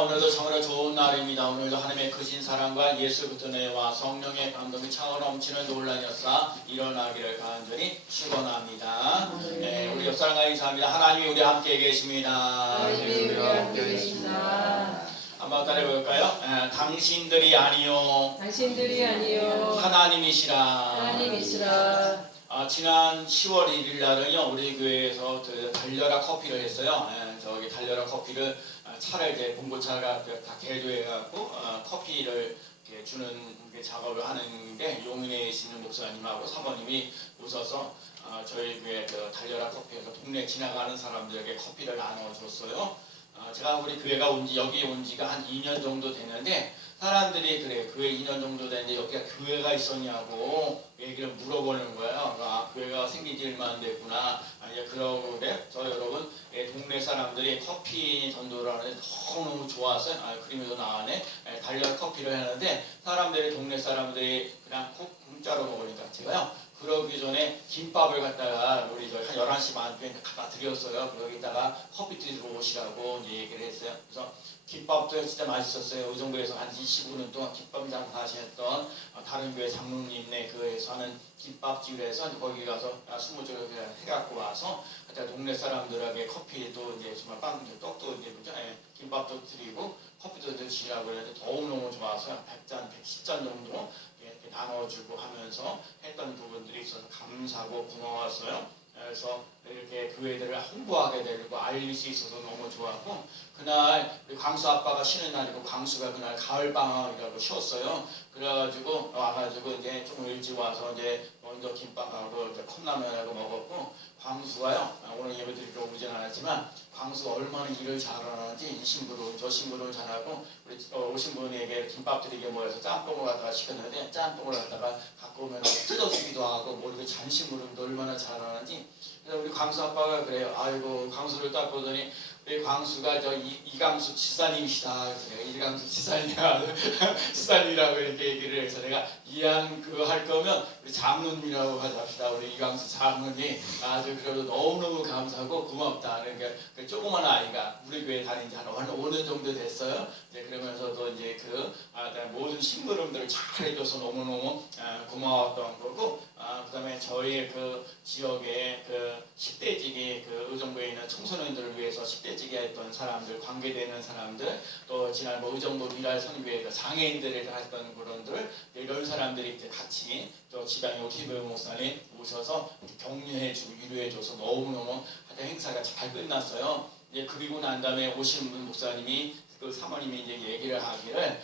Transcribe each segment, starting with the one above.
오늘도 참으로 좋은 날입니다. 오늘도 하나님의 크신 사랑과 예수부터 내와 성령의 감동이 차고 넘치는 놀라운 역사 일어나기를 간절히 축원합니다. 네, 우리 옆사람과 인사합니다. 하나님이 우리 함께 계십니다. 하나님이 우리 함께 계십니다. 한번 따라해볼까요? 당신들이 아니요 하나님이시라. 하나님이시라. 지난 10월 1일 날은요, 우리 교회에서 달려라 커피를 했어요. 저기 달려라 커피를 차를 이제 봉고차가 다 개조해갖고 커피를 이렇게 주는 작업을 하는데, 용인에 계시는 목사님하고 사모님이 오셔서 저희 교회 달려라 커피에서 동네 지나가는 사람들에게 커피를 나눠줬어요. 제가 우리 교회가 여기 온 지가 한 2년 정도 됐는데, 사람들이 그래, 교회 2년 정도 됐는데 여기가 교회가 있었냐고 얘기를 물어보는 거예요. 교회가 생긴 지 얼마 안 됐구나. 이제 그러고 그래. 저 여러분, 동네 사람들이 커피 전도를 하는데 너무 좋았어요. 그림에도 나왔네. 달려 커피를 하는데, 동네 사람들이 그냥 공짜로 먹으니까 제가요, 그러기 전에 김밥을 갖다가 우리 한 11시 반쯤에 갖다 드렸어요. 거기다가 커피 드시러 오시라고 이제 얘기를 했어요. 그래서 김밥도 진짜 맛있었어요. 의정부에서 한 25년 동안 김밥 장사하셨던 다른 교회 장로님네 교회에서 하는 김밥집에서 거기 가서 20줄 해갖고 와서 동네 사람들에게 커피도 이제 정말 떡도 이제 김밥도 드리고 커피도 드시라고 해서 너무너무 좋아서 100잔, 110잔 정도 나눠주고 하면서 했던 부분들이 있어서 감사하고 고마웠어요. 그래서 이렇게 교회들을 홍보하게 되고 알릴 수 있어서 너무 좋았고, 그날 우리 광수 아빠가 쉬는 날이고 광수가 그날 가을방학이라고 쉬었어요. 그래가지고 와가지고 이제 조금 일찍 와서 이제 먼저 김밥하고 이제 컵라면하고 먹었고, 광수가요, 오늘 예배드리러 오진 않았지만 광수가 얼마나 일을 잘하는지 이 신부로 저 신부를 잘하고, 우리 오신 분에게 김밥 드리게 모여서 짬뽕을 갖다가 시켰는데, 짬뽕을 갖다가 갖고 오면 뜯어주기도 하고 뭐 이렇게 잔심으로 얼마나 잘하는지. 그래서 우리 광수 아빠가 그래요. 아이고, 광수를 딱 보더니 우리 광수가 저 이강수 지사님이시다. 그래서 내가 이강수 지사님이라고 이렇게 얘기를 해서, 내가 이왕 그거 할 거면 우리 장로님이라고 하자. 우리 이강수 장로님 아주 그래도 너무너무 감사하고 고맙다는 게, 그 조그만 아이가 우리 교회 다닌 지 한 5년 정도 됐어요. 이제 그러면서도 이제 모든 심부름들을 잘 해줘서 너무너무 고마웠던 거고, 그다음에 저희 그 지역에 그 10대지기 의정부에 있는 청소년들을 위해서 10대지기 했던 사람들, 관계되는 사람들, 또 지난 의정부 미랄 선교회 장애인들을 했던 그런들, 이런 사람들이 이제 같이 또 지방에 오시배 목사님 오셔서 격려해주고 위로해줘서 너무너무 하여튼 행사가 잘 끝났어요. 이제 그리고 난 다음에 오신 분 목사님이 그 사모님이 이제 얘기를 하기를,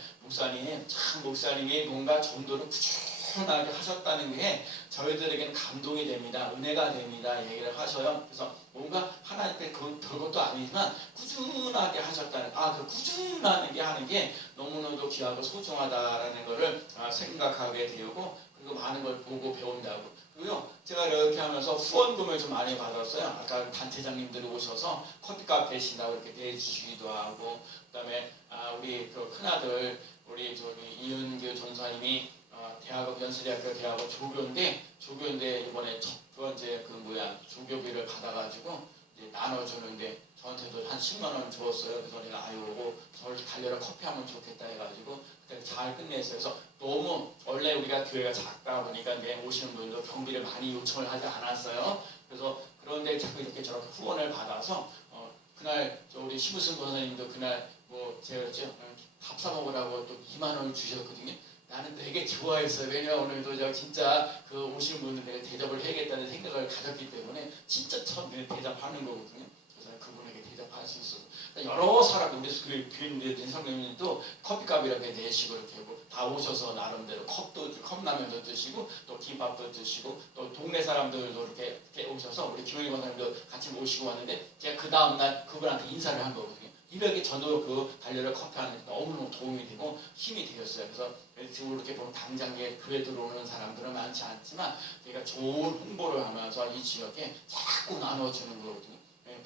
목사님이 뭔가 전도를 꾸준하게 하셨다는 게 저희들에게는 감동이 됩니다. 은혜가 됩니다. 얘기를 하셔요. 그래서 뭔가 하나님께 별것도 아니지만 꾸준하게 하셨다는, 그 꾸준하게 게 하는 게 너무나도 귀하고 소중하다라는 것을 생각하게 되고, 그리고 많은 걸 보고 배운다고. 그리고요, 제가 이렇게 하면서 후원금을 좀 많이 받았어요. 아까 단체장님들이 오셔서 커피값 대신다고 이렇게 대주시기도 하고, 그다음에 우리 그 큰아들 우리 이은규 전사님이 대학원 연세대학교 대학원 조교인데 이번에 첫 번째 조교비를 받아가지고 이제 나눠주는데 저한테도 한 10만 원 주었어요. 그래서 내가 저를 달려라 커피 하면 좋겠다 해가지고 그때 잘 끝냈어요. 그래서 너무 원래 우리가 교회가 작다 보니까 오시는 분도 경비를 많이 요청을 하지 않았어요. 그래서 그런데 자꾸 이렇게 저렇게 후원을 받아서 그날 우리 시부승 권사님도 그날 제가 밥 사 먹으라고 또 2만 원을 주셨거든요. 나는 되게 좋아했어요. 왜냐면 오늘도 저 진짜 오신 분들 내가 대접을 해야겠다는 생각을 가졌기 때문에 진짜 처음 대접하는 거거든요. 그래서 그분에게 대접할 수 있어서 여러 사람, 우리 교인들 성령님도 커피값이라고 내시고 이렇게 다 오셔서 나름대로 컵라면도 드시고 또 김밥도 드시고, 또 동네 사람들도 이렇게 오셔서 우리 김영희 권사님도 같이 모시고 왔는데, 제가 그 다음날 그분한테 인사를 한 거거든요. 이렇게 저도 달려라 커피 하는 데 너무너무 도움이 되고 힘이 되었어요. 그래서 지금 이렇게 보면 당장에 교회 들어오는 사람들은 많지 않지만 제가 좋은 홍보를 하면서 이 지역에 자꾸 나눠주는 거거든요.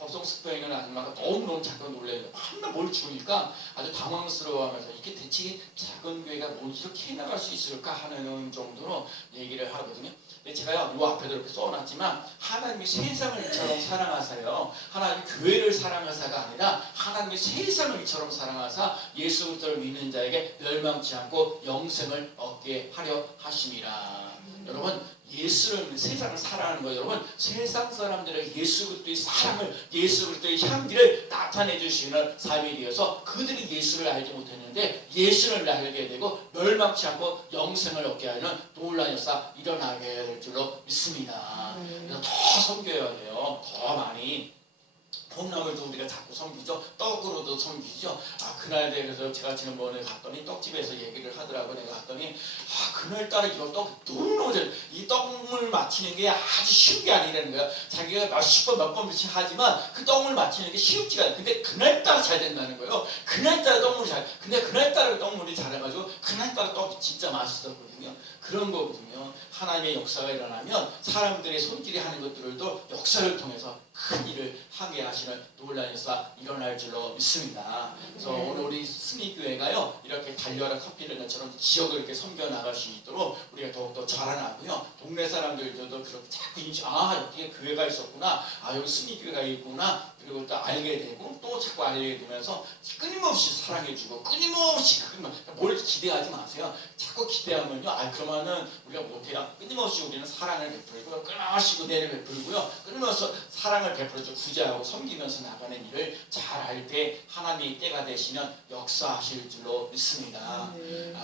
법성스프링은 아줌마가 너무너무 잠깐 놀래요. 맨날 뭘 주니까 아주 당황스러워하면서 이게 대체 작은 교회가 이렇게 해나갈 수 있을까 하는 정도로 얘기를 하거든요. 근데 제가요, 이 앞에도 이렇게 써놨지만, 하나님이 세상을 이처럼 사랑하세요. 하나님이 교회를 사랑하사가 아니라 하나님 하나님의 세상을 이처럼 사랑하사 예수 그리스도를 믿는 자에게 멸망치 않고 영생을 얻게 하려 하심이라. 여러분 예수를 세상을 사랑하는 거예요. 여러분 세상 사람들의 예수 그리스도의 사랑을 예수 그리스도의 향기를 나타내 주시는 삶이 되어서 그들이 예수를 알지 못했는데 예수를 알게 되고 멸망치 않고 영생을 얻게 하는 놀라운 역사 일어나게 될 줄로 믿습니다. 그래서 더 섬겨야 돼요. 더 많이. 봄나물도 우리가 자꾸 섬기죠. 떡으로도 섬기죠. 그날 그래서 제가 지난번에 갔더니 떡집에서 얘기를 하더라고. 내가 갔더니 그날따라 이거 떡 너무너무 이 떡물 맞히는 게 아주 쉬운 게 아니라는 거야. 자기가 몇십 번 몇 번씩 하지만 그 떡물 맞히는 게 쉽지가 않아. 근데 그날따라 잘 된다는 거예요. 그날따라 떡물이 잘. 근데 그날따라 떡물이 잘해가지고 그날따라 떡이 진짜 맛있었거든요. 그런 거거든요. 하나님의 역사가 일어나면 사람들의 손길이 하는 것들도 역사를 통해서 큰 일을 하게 하시는 놀라운 역사 일어날 줄로 믿습니다. 그래서 오늘 우리 승리교회가요 이렇게 달려라 커피를 것처럼 지역을 이렇게 섬겨 나갈 수 있도록 우리가 더욱더 자라나고요. 동네 사람들도 그렇게 자꾸 인지 여기에 교회가 있었구나. 여기 승리교회가 있구나. 그리고 또 알게 되고 또 자꾸 알게 되면서 끊임없이 사랑해주고 끊임없이 뭘 기대하지 마세요. 자꾸 기대하면요. 그러면은 우리가 못해요. 끊임없이 우리는 사랑을 베풀고 끊임없이 은혜를 베풀고요. 끊임없이 사랑을 베풀어서 구제하고 섬기면서 나가는 일을 잘 할 때 하나님의 때가 되시면 역사하실 줄로 믿습니다.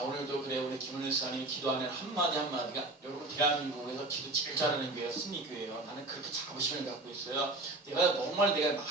오늘도 그래 우리 김은혜 사님이 기도하는 한마디 한마디가 여러분 대한민국에서 기도 제일 잘하는 교회가 승리교회예요. 나는 그렇게 자부심을 갖고 있어요. 내가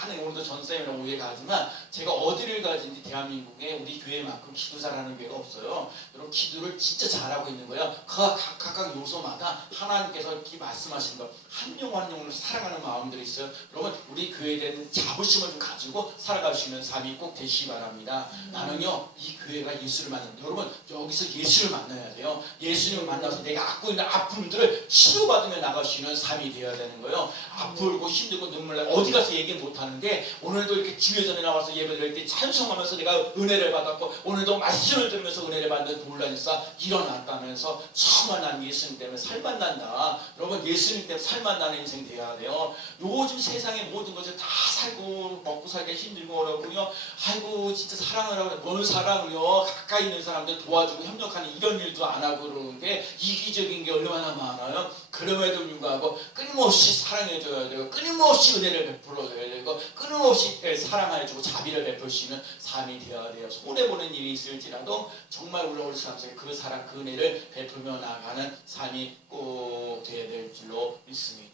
많은 오늘도 전쌤이랑 오해 가지만 제가 어디를 가든지 대한민국에 우리 교회만큼 기도 잘하는 교회가 없어요. 여러분 기도를 진짜 잘하고 있는 거예요. 각각 요소마다 하나님께서 이렇게 말씀하신 것 한 명 한 명을 사랑하는 마음들이 있어요. 여러분 우리 교회에 대한 자부심을 좀 가지고 살아갈 수 있는 삶이 꼭 되시기 바랍니다. 나는요 이 교회가 예수를 만나는 여러분 여기서 예수를 만나야 돼요. 예수님을 만나서 내가 안고 있는 아픔들을 치료받으며 나갈 수 있는 삶이 되어야 되는 거예요. 아프고 힘들고 눈물 나고 어디 가서 얘기 못하는데 오늘도 이렇게 주회전에 나와서 예배드릴 때 찬송하면서 내가 은혜를 받았고 오늘도 말씀을 들으면서 은혜를 받는 놀라운 역사 일어났다면서 정말 난 예수님 때문에 살만 난다. 여러분 예수님 때문에 살만 나는 인생 되어야 돼요. 요즘 세상의 모든 것을 다 살고 먹고 살기 힘들고 어렵군요. 아이고 진짜 사랑을 하고 뭔 사랑을요. 가까이 있는 사람들 도와주고 협력하는 이런 일도 안 하고 그러는데 이기적인 게 얼마나 많아요. 그럼에도 불구하고 끊임없이 사랑해줘야 되고 끊임없이 은혜를 베풀어줘야 되고 끊임없이 사랑해주고 자비를 베풀 수 있는 삶이 되어야 돼요. 손해보는 일이 있을지라도 정말 우리 삶 속에 그 사랑 그 은혜를 베풀며 나가는 삶이 꼭 되어야 될 줄로 믿습니다.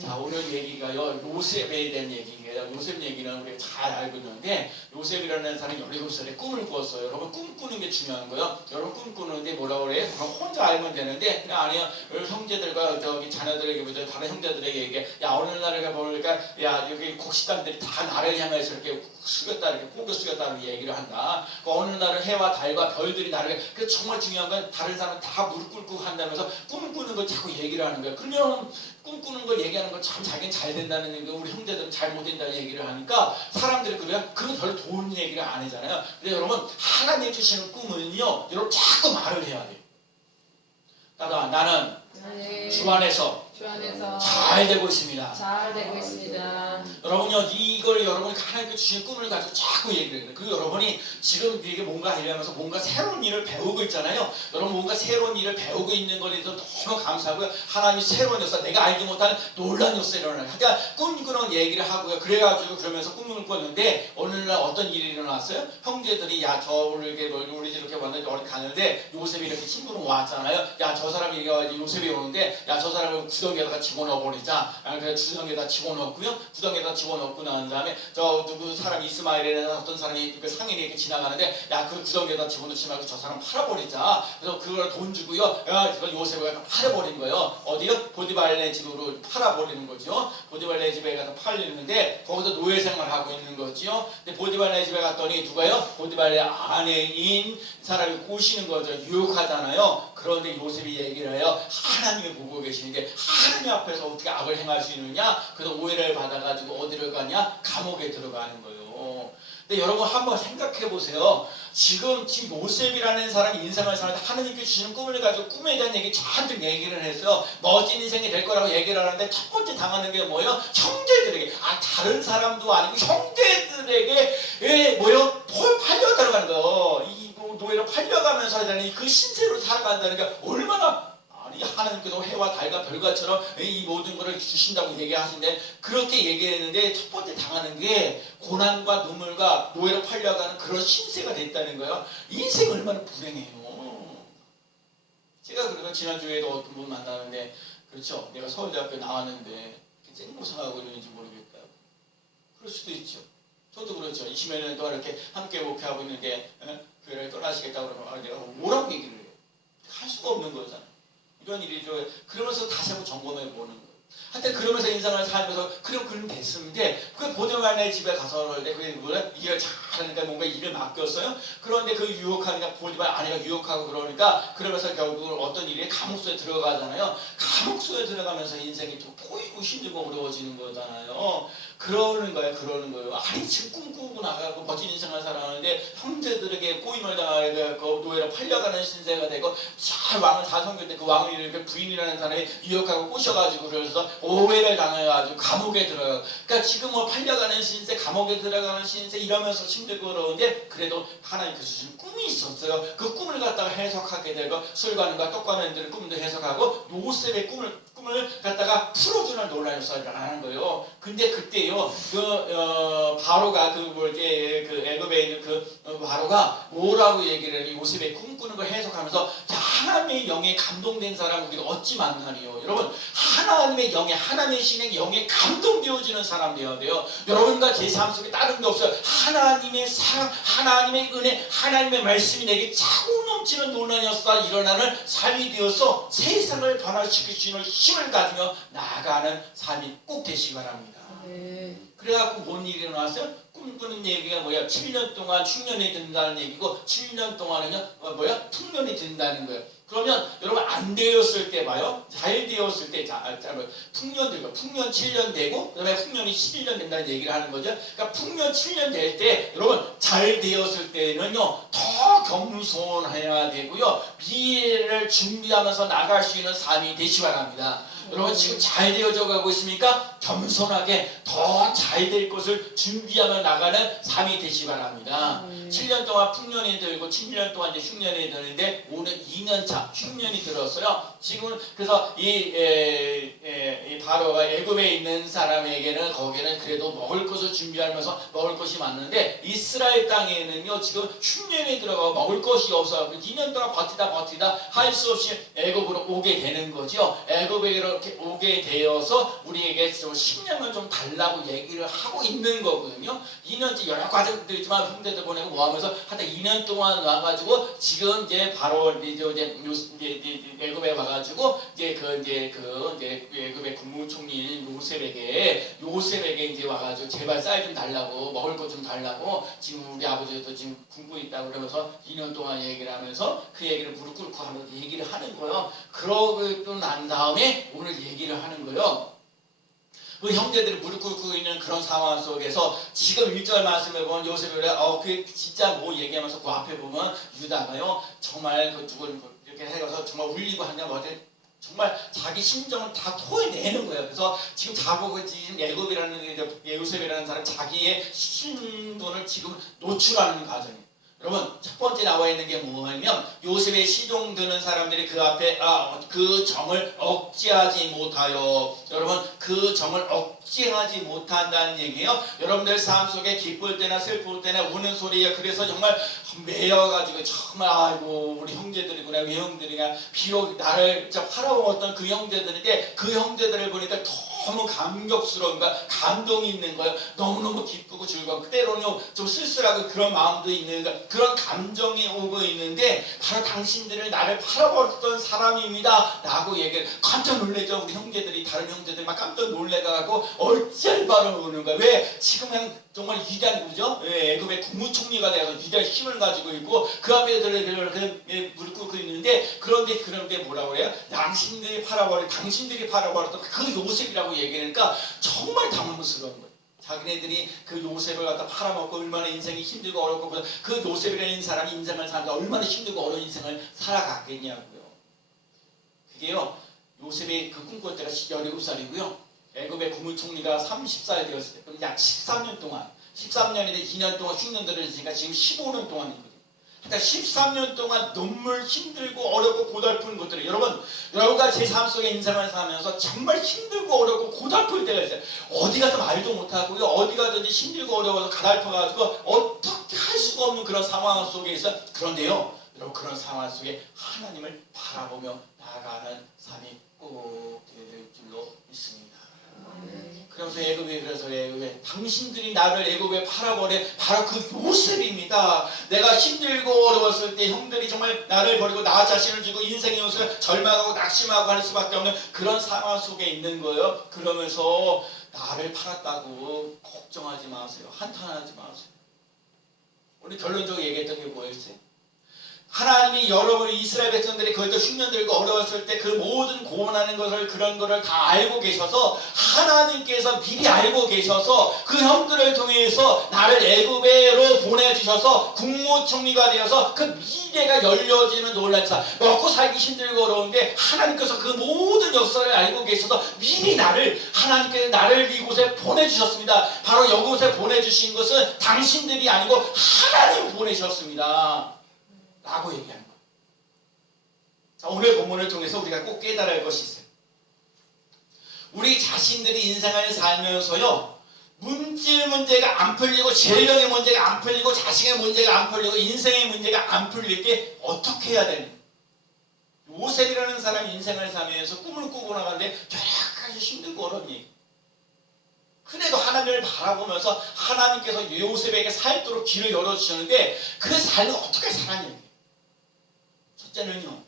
자 오늘 얘기가요 요셉에 대한 얘기예요. 요셉 얘기는 우리가 잘 알고 있는데 요셉이라는 사람이 17살에 꿈을 꾸었어요. 여러분 꿈 꾸는 게 중요한 거예요. 여러분 꿈 꾸는데 뭐라고 그래요? 그럼 혼자 알면 되는데 그냥 아니요 형제들과 저기 자녀들에게 보자 다른 형제들에게 얘기해. 야 어느 날에 보니까 야 여기 곡식단들이 다 나를 향해서 이렇게 숙였다 이렇게 고개 숙였다는 얘기를 한다. 어느 날은 해와 달과 별들이 나를 그 정말 중요한 건 다른 사람 다 무릎 꿇고 한다면서 꿈꾸는 걸 자꾸 얘기를 하는 거예요. 그러면 꿈꾸는 걸 얘기하는 걸 참 자기는 잘 된다는 얘기 우리 형제들은 잘 못 된다는 얘기를 하니까 사람들이 그래요. 그건 별로 좋은 얘기를 안 하잖아요. 근데 여러분 하나님이 주시는 꿈은요 여러분 자꾸 말을 해야 돼요. 나는 주 안에서 잘 되고 있습니다. 잘 되고 있습니다. 여러분요 이걸 여러분이 하나님께 주신 꿈을 가지고 자꾸 얘기를 해요. 그리고 여러분이 지금 이게 뭔가 하려면서 뭔가 새로운 일을 배우고 있잖아요. 여러분 뭔가 새로운 일을 배우고 있는 거에 대해서 너무 감사하고요. 하나님이 새로운 역사 내가 알지 못하는 놀라운 역사 일어나요. 그러니까 꿈꾸는 얘기를 하고요. 그래가지고 그러면서 꿈을 꿨는데 어느 날 어떤 일이 일어났어요? 형제들이 야 저 우리 집 이렇게 왔는데 어디 가는데 요셉이 이렇게 친구로 왔잖아요. 야 저 사람이 요셉이 오는데 야 저 사람을 구덩이에다가 집어넣어 버리자. 그래서 구덩이에다 집어넣고요. 구덩이에다 집어넣고 난 다음에 저 누구 사람 이스마엘이라는 어떤 사람이 그 상인이 이렇게 지나가는데 야 그 구덩이에다 집어넣지 말고 저 사람 팔아버리자. 그래서 그걸 돈 주고요. 야 요셉을 갖다 팔아버린 거예요. 어디요? 보디발네 집으로 팔아버리는 거죠. 보디발네 집에 가서 팔리는데 거기서 노예 생활하고 있는 거죠. 근데 보디발네 집에 갔더니 누가요? 보디발네 아내인 사람이 꼬시는 거죠. 유혹하잖아요. 그런데 요셉이 얘기를 해요. 하나님이 보고 계시는데 하나님 앞에서 어떻게 악을 행할 수 있느냐? 그래서 오해를 받아가지고 어디를 가냐? 감옥에 들어가는 거예요. 근데 여러분 한번 생각해 보세요. 지금 요셉이라는 사람이 인생을 사는데 하나님께 주시는 꿈을 가지고 꿈에 대한 얘기 잔뜩 얘기를 해서요. 멋진 인생이 될 거라고 얘기를 하는데 첫 번째 당하는 게 뭐예요? 형제들에게 다른 사람도 아니고 형제들에게 살아가니 그 신세로 살아간다는 게 얼마나, 아니 하나님께서 해와 달과 별과처럼 이 모든 것을 주신다고 얘기하시는데, 그렇게 얘기했는데 첫 번째 당하는 게 고난과 눈물과 노예로 팔려가는 그런 신세가 됐다는 거예요. 인생 얼마나 불행해요. 제가 그러면 지난주에도 어떤 분 만나는데, 그렇죠, 내가 서울대학교 나왔는데 쌩고생하고 있는지 모르겠다. 그럴 수도 있죠. 저도 그렇죠. 20여 년 동안 이렇게 함께 목회하고 있는데 교회를 떠나시겠다고 그러면 내가 뭐라고 얘기를 해요? 할 수가 없는 거잖아요. 이런 일이죠. 그러면서 다시 한번 점검해 보는 거예요. 하여튼 그러면서 인생을 살면서 그럼 됐는데, 그 보디말의 집에 가서 그런데 그게 뭐야? 일을 잘하니까 뭔가 일을 맡겼어요. 그런데 그 유혹하니까 보디말 아내가 유혹하고 그러면서 결국 어떤 일이 감옥소에 들어가잖아요. 감옥소에 들어가면서 인생이 또 꼬이고 힘들고 어려워지는 거잖아요. 그러는 거예요. 아니 지금 꿈꾸고 나가고 멋진 인생을 살아가는데 형제들에게 꼬임을 당하고 노예로 팔려가는 신세가 되고, 왕을 잘 섬겼는데 그 왕을 이렇게 부인이라는 사람이 유혹하고 꼬셔가지고 그래서 오해를 당해가지고 감옥에 들어가고, 그러니까 지금 뭐 팔려가는 신세, 감옥에 들어가는 신세 이러면서 힘들고 그러는데, 그래도 하나님께서 주신 꿈이 있었어요. 그 꿈을 갖다가 해석하게 되고, 술관과 떡관원들의 꿈도 해석하고 요셉의 꿈을 갖다가 풀어주는 논란이 일어나는 거예요. 근데 그때요, 바로가 그 애굽에 있는 바로가 뭐라고 얘기를 해요? 요셉의 꿈꾸는 걸 해석하면서, 자, 하나님의 영에 감동된 사람 우리가 어찌 만나리요? 여러분, 하나님의 영에, 하나님의 신의 영에 감동되어지는 사람 되어야 돼요. 여러분과 제 삶 속에 다른 게 없어요. 하나님의 사랑, 하나님의 은혜, 하나님의 말씀이 내게 차고 넘치는 논란이었다 일어나는 삶이 되어서 세상을 변화시킬 수 있는 힘을 가지며 나아가는 삶이 꼭 되시기 바랍니다. 네. 그래갖고 뭔 일이 일어났어요? 꿈꾸는 얘기가 뭐야? 7년 동안 흉년이 든다는 얘기고, 7년 동안은요 풍년이 든다는 거예요. 그러면 여러분 안 되었을 때 봐요. 잘 되었을 때, 풍년 7년 되고 그다음에 풍년이 11년 된다는 얘기를 하는 거죠. 그러니까 풍년 7년 될 때 여러분 잘 되었을 때는요 더 겸손해야 되고요, 미래를 준비하면서 나갈 수 있는 삶이 되시기 바랍니다. 여러분 지금 잘 되어져 가고 있습니까? 겸손하게 더 잘 될 것을 준비하며 나가는 삶이 되시기 바랍니다. 7년 동안 풍년이 들고 7년 동안 이제 흉년이 드는데, 오늘 2년차 흉년이 들었어요. 지금은 그래서 이 바로가 애굽에 있는 사람에게는 거기는 그래도 먹을 것을 준비하면서 먹을 것이 많은데, 이스라엘 땅에는요 지금 흉년이 들어가고 먹을 것이 없어요. 2년 동안 버티다 할 수 없이 애굽으로 오게 되는 거죠. 애굽에 이렇게 오게 되어서 우리에게 좀 식량을 좀 달라고 얘기를 하고 있는 거거든요. 2년째 여러 가족들 있지만 형제들 보내고 뭐 하면서 하여튼 2년 동안 와가지고 지금 이제 바로 이제 애굽에 와가지고 이제 애굽의 국무총리인 요셉에게 이제 와가지고 제발 쌀 좀 달라고, 먹을 것 좀 달라고, 지금 우리 아버지도 지금 굶고 있다고 그러면서 2년 동안 얘기를 하면서 그 얘기를 무릎 꿇고 하면서 얘기를 하는 거예요. 그러고 난 다음에 오늘 얘기를 하는 거예요. 그 형제들이 무릎 꿇고 있는 그런 상황 속에서 지금 1절 말씀에 보면 요셉이 그 진짜 뭐 얘기하면서 그 앞에 보면 유다가요 정말 그 누구를 이렇게 해서 정말 울리고 하냐 정말 자기 심정을 다 토해내는 거예요. 그래서 지금 자복을 지금 요셉이라는 사람 자기의 신분을 지금 노출하는 과정이에요. 여러분 첫 번째 나와 있는 게 뭐냐면, 요셉의 시종 드는 사람들이 그 앞에 그 정을 억제하지 못하여, 여러분 그 정을 억제하지 못한다는 얘기예요. 여러분들 삶 속에 기쁠 때나 슬플 때나 우는 소리에 그래서 정말 매여가지고 정말 아이고 우리 형제들이구나, 왜 형들이냐, 비록 나를 팔아먹었던 그 형제들인데 그 형제들을 보니까 너무 감격스러운가, 감동이 있는 거예요. 너무너무 기쁘고 즐거워. 때로는 좀 쓸쓸하고 그런 마음도 있는 거예요. 그런 감정이 오고 있는데, 바로 당신들을 나를 팔아버렸던 사람입니다 라고 얘기를 깜짝 놀래죠. 우리 형제들이, 다른 형제들이 막 깜짝 놀래가지고 얼짱 바라보는 거예요. 왜? 지금은 정말 위대한 누구죠? 애굽의 국무총리가 되어서 위대한 힘을 가지고 있고 그 앞에 무릎 꿇고 있는데, 그런데 뭐라고 해요? 당신들이 팔아버렸던 그 요셉이라고 얘기하니까 정말 당황스러운 거예요. 자기네들이 그 요셉을 갖다 팔아먹고 얼마나 인생이 힘들고 어렵고, 그 요셉이라는 사람이 인생을 살다 얼마나 힘들고 어려운 인생을 살아갔겠냐고요. 그게요, 요셉의 그 꿈꿀 때가 17살이고요 애굽의 국무총리가 30살 되었을 때, 그럼 약 13년 동안 13년인데 2년 동안 흉년 들어있으니까 지금 15년 동안이거든요. 일단 13년 동안 눈물 힘들고 어렵고 고달픈 것들을 여러분과 제 삶 속에 인생을 살면서 정말 힘들고 어렵고 고달플 때가 있어요. 어디 가서 말도 못하고요. 어디 가든지 힘들고 어려워서 가달퍼가지고 어떻게 할 수가 없는 그런 상황 속에 있어요. 그런데요, 여러분 그런 상황 속에 하나님을 바라보며 나아가는 삶이 꼭 되어야 될 줄로 믿습니다. 그래서 애굽에 당신들이 나를 애굽에 팔아버린 바로 그 요셉입니다. 내가 힘들고 어려웠을 때 형들이 정말 나를 버리고 나 자신을 주고 인생의 요셉을 절망하고 낙심하고 할 수밖에 없는 그런 상황 속에 있는 거예요. 그러면서 나를 팔았다고 걱정하지 마세요. 한탄하지 마세요. 우리 결론적으로 얘기했던 게 뭐였어요? 하나님이 여러분 이스라엘 백성들이 그것도 흉년들고 어려웠을 때 그 모든 고난하는 것을 그런 거를 다 알고 계셔서 하나님께서 미리 알고 계셔서 그 형들을 통해서 나를 애굽으로 보내주셔서 국무총리가 되어서 그 미래가 열려지는 놀란 사 먹고 살기 힘들고 어려운데 하나님께서 그 모든 역사를 알고 계셔서 미리 하나님께서 나를 이곳에 보내주셨습니다. 바로 이곳에 보내주신 것은 당신들이 아니고 하나님 보내셨습니다 라고 얘기하는 거예요. 자, 오늘 본문을 통해서 우리가 꼭 깨달아야 할 것이 있어요. 우리 자신들이 인생을 살면서요, 문제가 안 풀리고 재정의 문제가 안 풀리고 자식의 문제가 안 풀리고 인생의 문제가 안 풀릴 때 어떻게 해야 되는가? 요셉이라는 사람이 인생을 살면서 꿈을 꾸고 나가는데 여러 가지 힘들고 어려운 얘기. 그래도 하나님을 바라보면서 하나님께서 요셉에게 살도록 길을 열어주셨는데 그 삶을 어떻게 살았냐? 첫째는요,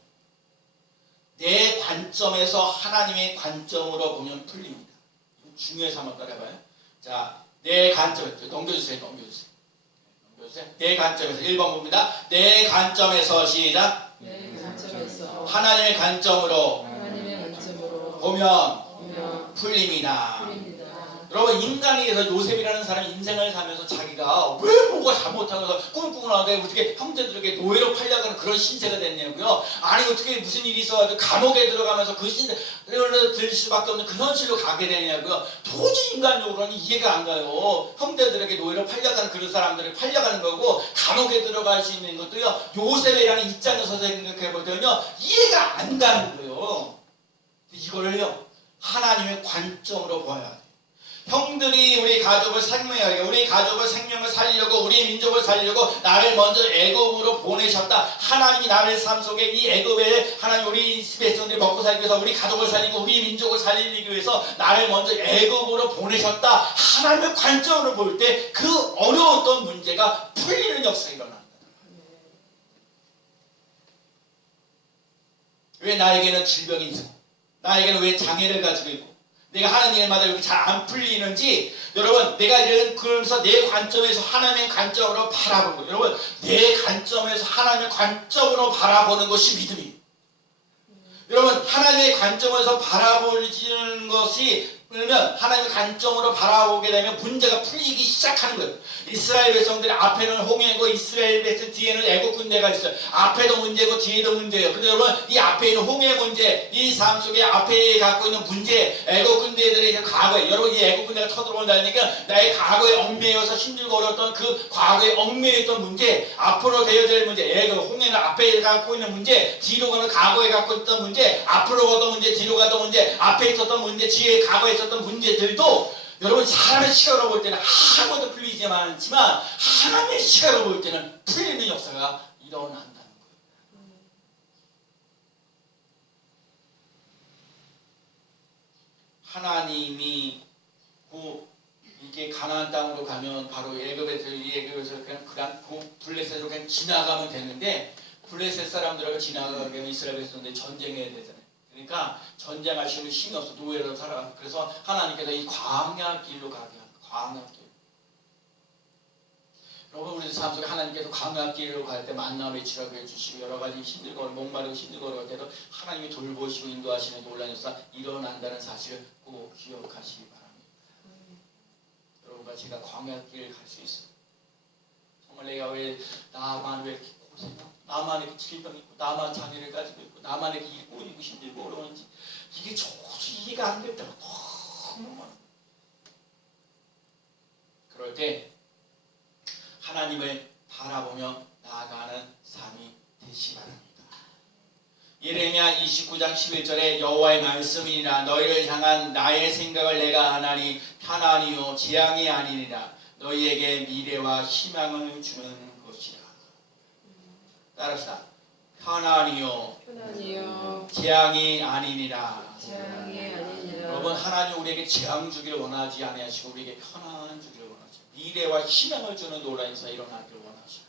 내 관점에서 하나님의 관점으로 보면 풀립니다. 중요해서 한번 따라해봐요. 자, 내 관점, 넘겨주세요. 내 관점에서 1번 봅니다. 내 관점에서 시작. 내 관점에서 하나님의 관점으로 보면 풀립니다. 여러분 인간에서 요셉이라는 사람이 인생을 살면서 자기가 왜 뭐가 잘못하면서 꿈꾸고 나는데 어떻게 형제들에게 노예로 팔려가는 그런 신세가 됐냐고요. 아니 어떻게 무슨 일이 있어가지고 감옥에 들어가면서 그 신세를 들 수밖에 없는 그 현실로 가게 되냐고요. 도저히 인간적으로는 이해가 안 가요. 형제들에게 노예로 팔려가는 그런 사람들을 팔려가는 거고 감옥에 들어갈 수 있는 것도요. 요셉이라는 입장에서 생각해보면요 이해가 안 가는 거예요. 이거를요 하나님의 관점으로 보아야 돼요. 형들이 우리 가족을 생명을 살리려고 우리 민족을 살리려고 나를 먼저 애굽으로 보내셨다. 하나님이 나의 삶 속에 이 애굽에 하나님 우리 백성들이 먹고 살기 위해서 우리 가족을 살리고 우리 민족을 살리기 위해서 나를 먼저 애굽으로 보내셨다. 하나님의 관점으로 볼 때 그 어려웠던 문제가 풀리는 역사가 일어난다. 왜 나에게는 질병이 있어? 나에게는 왜 장애를 가지고 있고 내가 하는 일마다 이렇게 잘 안 풀리는지 여러분 내가 그러면서 내 관점에서 하나님의 관점으로 바라보는 거예요. 여러분 내 관점에서 하나님의 관점으로 바라보는 것이 믿음이에요. 여러분 하나님의 관점에서 바라보는 것이 그러면 하나님의 관점으로 바라보게 되면 문제가 풀리기 시작하는 거예요. 이스라엘 백성들이 앞에는 홍해고 이스라엘 백성 뒤에는 애국 군대가 있어요. 앞에도 문제고 뒤에도 문제예요. 근데 여러분 이 앞에 있는 홍해 문제, 이 삶 속에 앞에 갖고 있는 문제, 애국 군대들의 과거에 여러분 이 애국 군대가 쳐들어온다니까 나의 과거에 얽매여서 힘들고 어려웠던 그 과거에 얽매였던 문제, 앞으로 되어야 될 문제, 애국 홍해는 앞에 갖고 있는 문제, 뒤로 가는 과거에 갖고 있던 문제, 앞으로 가던 문제, 뒤로 가던 문제, 앞에 있었던 문제, 뒤에 과거에 있었던 문제들도 여러분 사람의 시각으로 볼 때는 아무것도 풀리지 않지만 하나님의 시각으로 볼 때는 풀리는 역사가 일어난다는 거예요. 하나님이 이게 가나안 땅으로 가면 바로 애굽에서 그냥 블레셋으로 그냥 지나가면 되는데 블레셋 사람들하고 지나가게 되면 이스라엘 백성들이 전쟁해야 되잖아요. 그러니까 전쟁할 수 있는 힘이 없어. 노예로 살아가. 그래서 하나님께서 이 광야 길로 가게 합니다. 광야 길. 여러분 우리 삶 속에 하나님께서 광야 길로 갈 때 만나 외치라고 해주시고 여러 가지 힘들고 목마르고 힘들고 어려울 때도 하나님이 돌보시고 인도하시는 놀라운 역사 일어난다는 사실을 꼭 기억하시기 바랍니다. 여러분과 제가 광야 길을 갈 수 있어요. 정말 내가 왜 나만 왜 이렇게 고생하고 나만 이렇게 질병이 있고 나만 장애를 가지고 있고 나만 이렇게 일고 있고 힘들고 어려운지 이게 도저히 이해가 안 될 때가 너무 많아요. 그럴 때 하나님을 바라보며 나아가는 예레미야 29장 11절에 여호와의 말씀이니라. 너희를 향한 나의 생각을 내가 아나니 편안이요 재앙이 아니니라. 너희에게 미래와 희망을 주는 것이라. 따라합시다. 편안이요 편안히요 재앙이 아니니라. 재앙이 아니니라. 여러분, 하나님 우리에게 재앙 주기를 원하지 아니하시고 우리에게 편안 주기를 원하시고 미래와 희망을 주는 노란 인사 일어나기를 원하시고.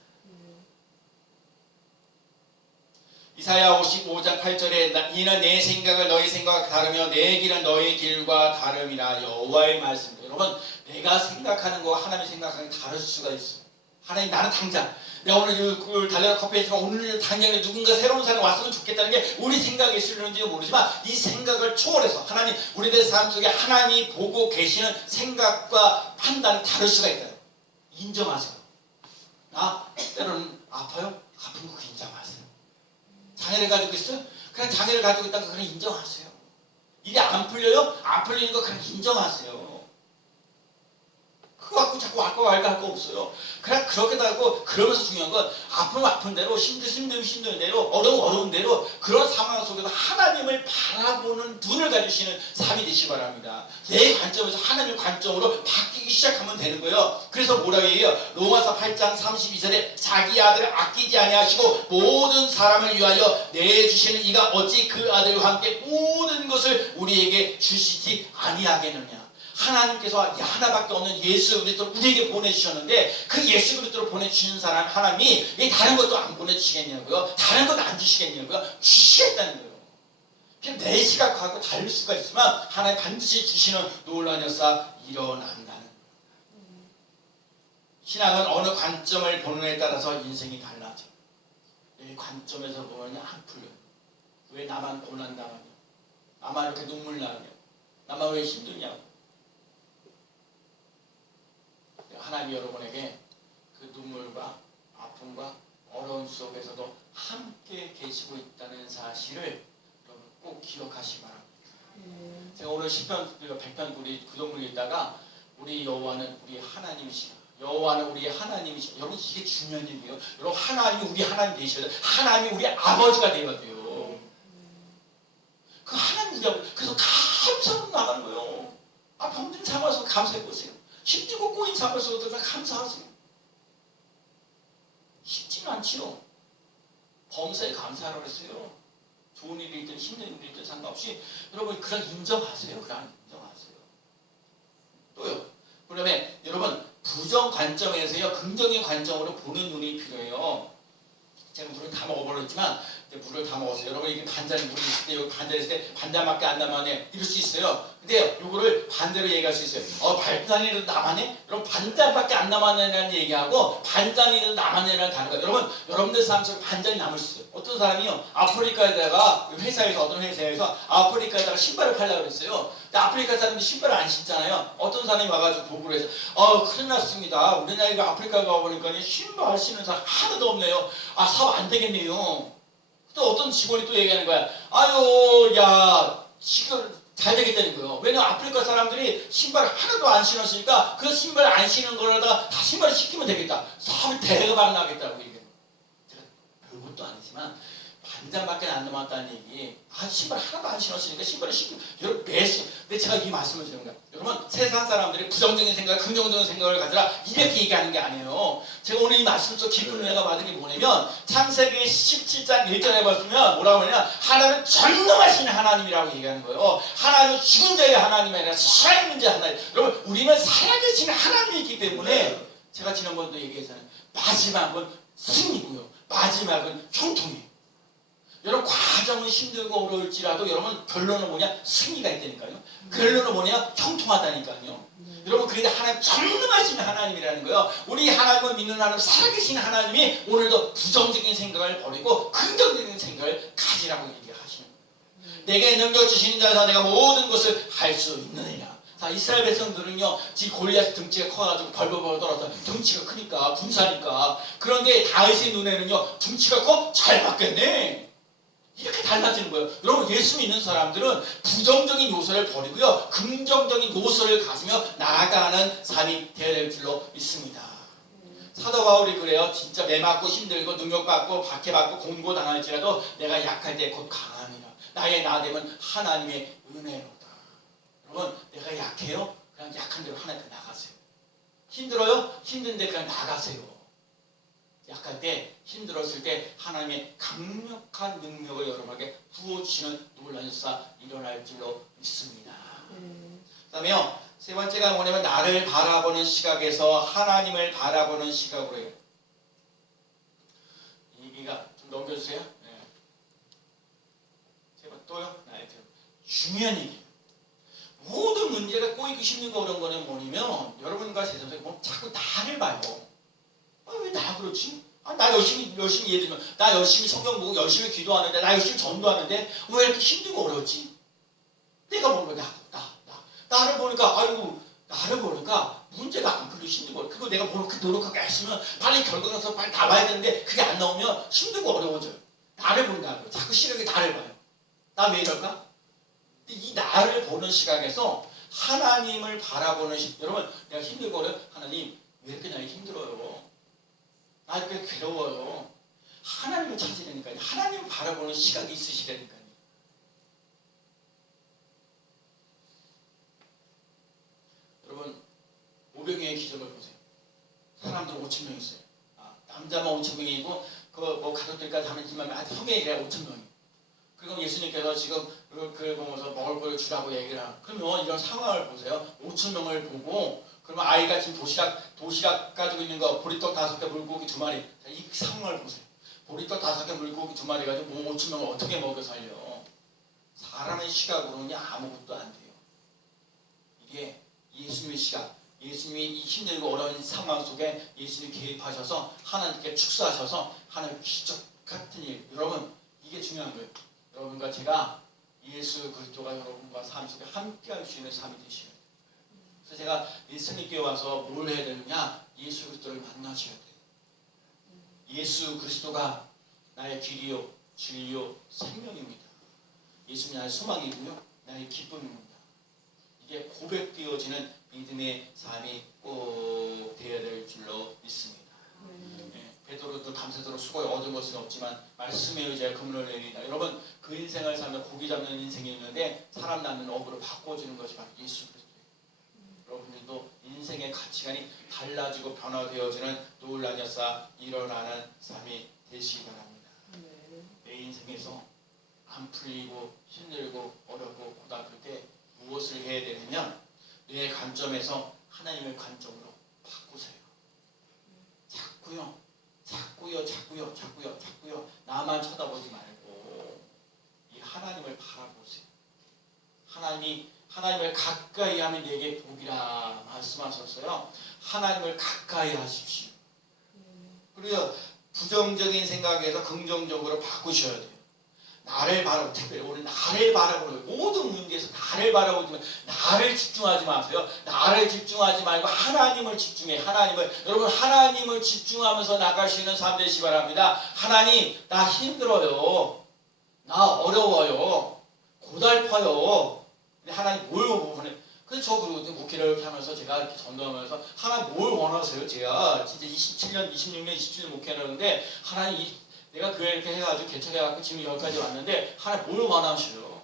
이사야 55장 8절에 이는 내 생각을 너희 생각과 다르며 내 길은 너희 길과 다름이라. 여호와의 말씀. 여러분, 내가 생각하는 거와 하나님이 생각하는 게 다를 수가 있어. 하나님, 나는 당장 내가 오늘 달려라 커피에서 오늘 당장에 누군가 새로운 사람이 왔으면 좋겠다는 게 우리 생각에 있을는지도 모르지만 이 생각을 초월해서 하나님, 우리들 삶 속에 하나님이 보고 계시는 생각과 판단이 다를 수가 있다. 인정하세요. 나 때로는 아파요? 아픈 거 인정하세요. 장애를 가지고 있어요? 그냥 장애를 가지고 있다고 그냥 인정하세요. 일이 안 풀려요? 안 풀리는 거 그냥 인정하세요. 그거 갖고 자꾸 아까 말까 할 거 없어요. 그냥 그렇게 하고, 그러면서 중요한 건 아프면 아픈 대로, 힘든 대로, 어려운 대로 그런 상황 속에서 하나님을 바라보는 눈을 가지시는 삶이 되시기 바랍니다. 내 관점에서 하나님의 관점으로 바뀌기 시작하면 되는 거예요. 그래서 뭐라고 해요? 로마서 8장 32절에 자기 아들을 아끼지 아니하시고 모든 사람을 위하여 내주시는 이가 어찌 그 아들과 함께 모든 것을 우리에게 주시지 아니하겠느냐. 하나님께서 하나밖에 없는 예수 그리스도를 우리에게 보내주셨는데 그 예수 그리스도를 보내주신 사람 하나님이 다른 것도 안 보내주시겠냐고요? 다른 것도 안 주시겠냐고요? 주시겠다는 거예요. 그냥 내 시각하고 다를 수가 있지만 하나님 반드시 주시는 놀라운 역사 일어난다는 거예요. 신앙은 어느 관점을 보느냐에 따라서 인생이 달라져. 내 관점에서 보느냐 안 풀려. 왜 나만 고난당하냐? 나만 이렇게 눈물 나냐? 나만 왜 힘드냐? 하나님이 여러분에게 그 눈물과 아픔과 어려움 속에서도 함께 계시고 있다는 사실을 여러분 꼭 기억하시기 바랍니다. 제가 오늘 10편, 100편 우리 구동문에 있다가 우리 여호와는 우리 하나님이시다. 여호와는 우리 하나님이시다. 여러분, 이게 중요한 얘기예요. 여러분, 하나님이 우리 하나님 되셔야 돼요. 하나님이 우리 아버지가 되어야 돼요. 그 하나님이라고. 그래서 감사로 나가는 거예요. 병든 상황에서 감사해보세요. 힘들고 꼬인 상황에서도 감사하세요. 쉽지는 않지요. 범사에 감사하라고 그랬어요. 좋은 일이 있든 힘든 일이 있든 상관없이 여러분 그냥 인정하세요. 그냥 인정하세요. 또요. 그다음에 여러분 부정 관점에서요 긍정의 관점으로 보는 눈이 필요해요. 제가 물을 다 먹어버렸지만 물을 다 먹었어요. 여러분 이게 반잔 물이 있을 때 여기 반잔 있을 때 반잔밖에 안 남았네 이럴 수 있어요. 근데 요거를 반대로 얘기할 수 있어요. 반잔이라도 남았네? 여러분 반잔밖에 안 남았네라는 얘기하고 반잔이라도 남았네라는 단어가 여러분 여러분들 삶 속에 반잔이 남을 수 있어요. 어떤 사람이요 아프리카에다가 회사에서 어떤 회사에서 아프리카에다가 신발을 팔려고 그랬어요. 근데 아프리카 사람들이 신발을 안 신잖아요. 어떤 사람이 와가지고 보고를 해서 큰일 났습니다. 우리나라 아프리카 가보니까 신발 신는 사람 하나도 없네요. 사업 안 되겠네요. 또 어떤 직원이 또 얘기하는 거야. 야 지금 잘 되겠다는 거예요. 왜냐면 아프리카 사람들이 신발 하나도 안 신었으니까 그 신발 안 신은 거라다가 다 신발을 시키면 되겠다. 사업이 대박 나겠다고 얘기해요. 제가 별것도 아니지만 반잔밖에 안 남았다는 얘기. 신발 하나도 안 신었으니까 신발을 시키면 여러분 매수. 근데 제가 이 말씀을 드리는 거예요. 여러분 세상 사람들이 부정적인 생각, 긍정적인 생각을 가지라 이렇게 얘기하는 게 아니에요. 제가 오늘 이 말씀 속 깊은 은혜가 받은 게 뭐냐면 창세기 17장 1절에 봤으면 뭐라고 하냐 하나님은 전능하신 하나님이라고 얘기하는 거예요. 하나님은 죽은 자의 하나님이 아니라 살아있는 자의 하나님. 여러분 우리는 살아계신 하나님이기 때문에 제가 지난번도 얘기했잖아요. 마지막은 승리고요. 마지막은 형통이에요. 여러분 과정은 힘들고 어려울지라도 여러분 결론은 뭐냐? 승리가 있다니까요. 결론은 뭐냐? 형통하다니까요. 여러분 그게 하나님 전능하신 하나님이라는 거예요. 우리 하나님을 믿는 하나님 살아계신 하나님이 오늘도 부정적인 생각을 버리고 긍정적인 생각을 가지라고 얘기하시는 거예요. 내게 능력 주시는 자에서 내가 모든 것을 할 수 있느니라. 자, 이스라엘 백성들은요, 골리앗 등치가 커가지고 벌벌벌 떨어서 등치가 크니까 군사니까. 그런데 다윗의 눈에는요, 등치가 커 잘 맞겠네. 이렇게 달라지는 거예요. 여러분 예수 믿는 사람들은 부정적인 요소를 버리고요 긍정적인 요소를 가지며 나아가는 삶이 되어야 될 줄로 믿습니다. 사도 바울이 그래요. 진짜 매 맞고 힘들고 능력받고 박해받고 공고당할지라도 내가 약할 때 곧 강함이라. 나의 나됨은 하나님의 은혜로다. 여러분 내가 약해요? 그냥 약한 대로 하나님께 나가세요. 힘들어요? 힘든데 그냥 나가세요. 약할 때 힘들었을 때 하나님의 강력한 능력을 여러분에게 부어주시는 놀라운 역사 일어날 줄로 믿습니다. 그 다음에요 세 번째가 뭐냐면 나를 바라보는 시각에서 하나님을 바라보는 시각으로 해요. 이가 좀 넘겨주세요. 네. 제발 또요. 중요한 얘기. 모든 문제가 꼬이고 힘들고 어려운 거는 뭐냐면 여러분과 제 선생님 보면 자꾸 나를 봐요. 왜 나 그렇지? 나 열심히 예를 들면 나 열심히 성경 보고 열심히 기도하는데 나 열심히 전도하는데 왜 이렇게 힘들고 어렵지? 내가 보는 거야. 나를 보니까 아이고 나를 보니까 문제가 안 풀리고 힘들고 그리고 내가 노력하게 했으면 빨리 결과가 나서 빨리 다 봐야 되는데 그게 안 나오면 힘들고 어려워져요. 나를 본다고요. 자꾸 시력이 나를 봐요. 나 왜 이럴까? 이 나를 보는 시각에서 하나님을 바라보는 여러분 내가 힘들고 어려워 하나님 왜 이렇게 나이 힘들어요? 나 이렇게 괴로워요. 하나님을 찾으려니까요. 하나님을 바라보는 시각이 있으시라니까요. 여러분 500명의 기적을 보세요. 사람들 5,000명 있어요. 남자만 5,000명이고 그 가족들까지 하면 성경이 5,000명이. 그리고 예수님께서 지금 그 보면서 먹을 걸 주라고 얘기를 하고 그러면 이런 상황을 보세요. 5,000명을 보고 그러면 아이가 지금 도시락 가지고 있는 거 보리떡 5개 물고기 2마리 이 상황을 보세요. 보리떡 5개 물고기 2마리 가지고 5,000명을 어떻게 먹여 살려. 사람의 시각으로는 아무것도 안 돼요. 이게 예수님의 시각 예수님이 이 힘들고 어려운 상황 속에 예수님이 개입하셔서 하나님께 축사하셔서 하나님의 기적 같은 일 여러분 이게 중요한 거예요. 여러분과 제가 예수 그리스도가 여러분과 삶 속에 함께 할 수 있는 삶이 되시면 돼요. 그래서 제가 예수님께 와서 뭘 해야 되느냐 예수 그리스도를 만나셔야 돼요. 예수 그리스도가 나의 길이요 진리요 생명입니다. 예수님이 나의 소망이고요 나의 기쁨입니다. 이게 고백되어지는 믿음의 삶이 꼭 되어야 될 줄로 믿습니다. 베드로도 밤새도록 수고에 얻은 것은 없지만 말씀에 의지하여 금을 내리다. 여러분 그 인생을 살면 고기 잡는 인생이 있는데 사람 낳는 업으로 바꿔주는 것이 바로 예수 그리스도예요. 여러분들도 인생의 가치관이 달라지고 변화되어지는 놀라운 역사 일어나는 삶이 되시기 바랍니다. 내 인생에서 안 풀리고 힘들고 어렵고 고달플 때 무엇을 해야 되냐면 내 관점에서 하나님의 관점으로 바꾸세요. 자꾸요 나만 쳐다보지 말고 이 하나님을 바라보세요. 하나님을 가까이 하면 내게 복이라 말씀하셨어요. 하나님을 가까이 하십시오. 그리고 부정적인 생각에서 긍정적으로 바꾸셔야 돼요. 나를 바라보고 특별히 오늘 나를 바라보는 모든 문제에서 나를 바라보지만 나를 집중하지 마세요. 나를 집중하지 말고 하나님을 집중해. 여러분 하나님을 집중하면서 나갈 수 있는 삶 되시기 바랍니다. 하나님 나 힘들어요. 나 어려워요. 고달파요. 하나님 뭘 원해? 그래서 저 그리고 목회를 이렇게 하면서 제가 이렇게 전도하면서 하나님 뭘 원하세요? 제가 진짜 27년, 26년, 27년 목회를 하는데 하나님 내가 교회 이렇게 해가지고 개척해갖고 지금 여기까지 왔는데 하나님 뭘 원하셔요?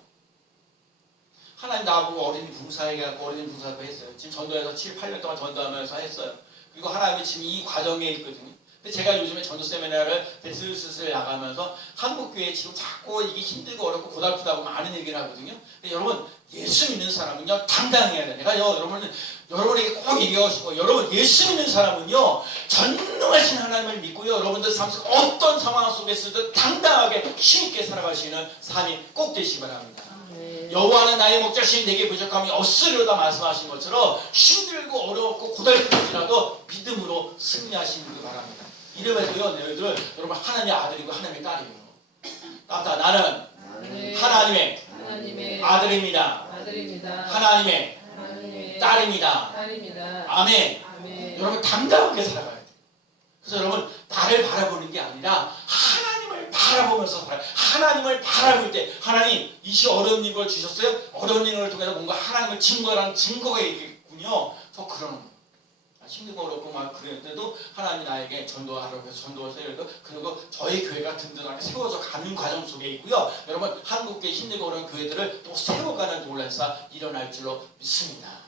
하나님 나보고 어린이 봉사해갖고 어린이 봉사도 했어요. 지금 전도해서 7, 8년 동안 전도하면서 했어요. 그리고 하나님이 지금 이 과정에 있거든요. 근데 제가 요즘에 전도 세미나를 슬슬 나가면서 한국교회 지금 자꾸 이게 힘들고 어렵고 고달프다고 많은 얘기를 하거든요. 근데 여러분 예수 믿는 사람은요 당당해야 돼요. 내가 여러분에게 꼭 얘기하고 싶어요. 여러분 예수 믿는 사람은요 전능하신 하나님을 믿고요. 여러분들 삶 속 어떤 상황 속에서도 당당하게 힘있게 살아가시는 삶이 꼭 되시기 바랍니다. 여호와는 나의 목자신 내게 부족함이 없으리로다 말씀하신 것처럼 힘들고 어렵고 고달플지라도 믿음으로 승리하시기 바랍니다. 이름에도요 너희들 여러분 하나님의 아들이고 하나님의 딸이에요. 나는 하나님의 아들입니다. 하나님의 딸입니다. 아멘. 여러분 당당하게 살아가야 돼요. 그래서 여러분 나를 바라보는 게 아니라 하나님을 바라보면서 살아요. 하나님을 바라볼 때 하나님 이 시 어려운 일을 주셨어요. 어려운 일을 통해서 뭔가 하나님을 증거라는 증거가 있겠군요. 저 그러는 거예요. 힘들고 어렵고 막 그랬는데도 하나님이 나에게 전도하라고 해서 전도를 세우고 그리고 저희 교회가 든든하게 세워져 가는 과정 속에 있고요. 여러분 한국교회 힘들고 어려운 교회들을 또 세워가는 놀라사 일어날 줄로 믿습니다.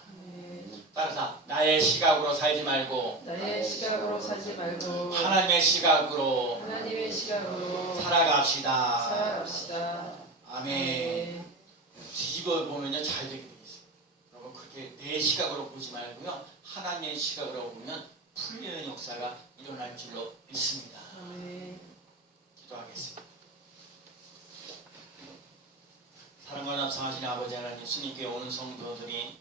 따라서 나의 시각으로 살지 말고 나의 시각으로 살지 말고 하나님의 시각으로 하나님의 시각으로 살아갑시다. 살아갑시다. 아멘. 뒤집어 보면요 잘 되게 돼 있어요. 여러분 그렇게 내 시각으로 보지 말고요 하나님의 시각으로 보면 풀리는 역사가 일어날 줄로 믿습니다. 아멘. 기도하겠습니다. 사랑과 합성하신 아버지 하나님, 주님께 오는 성도들이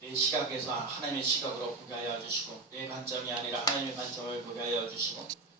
내 시각에서 하나님의 시각으로 보게 하여 주시고 내 관점이 아니라 하나님의 관점을 보게 하여 주시고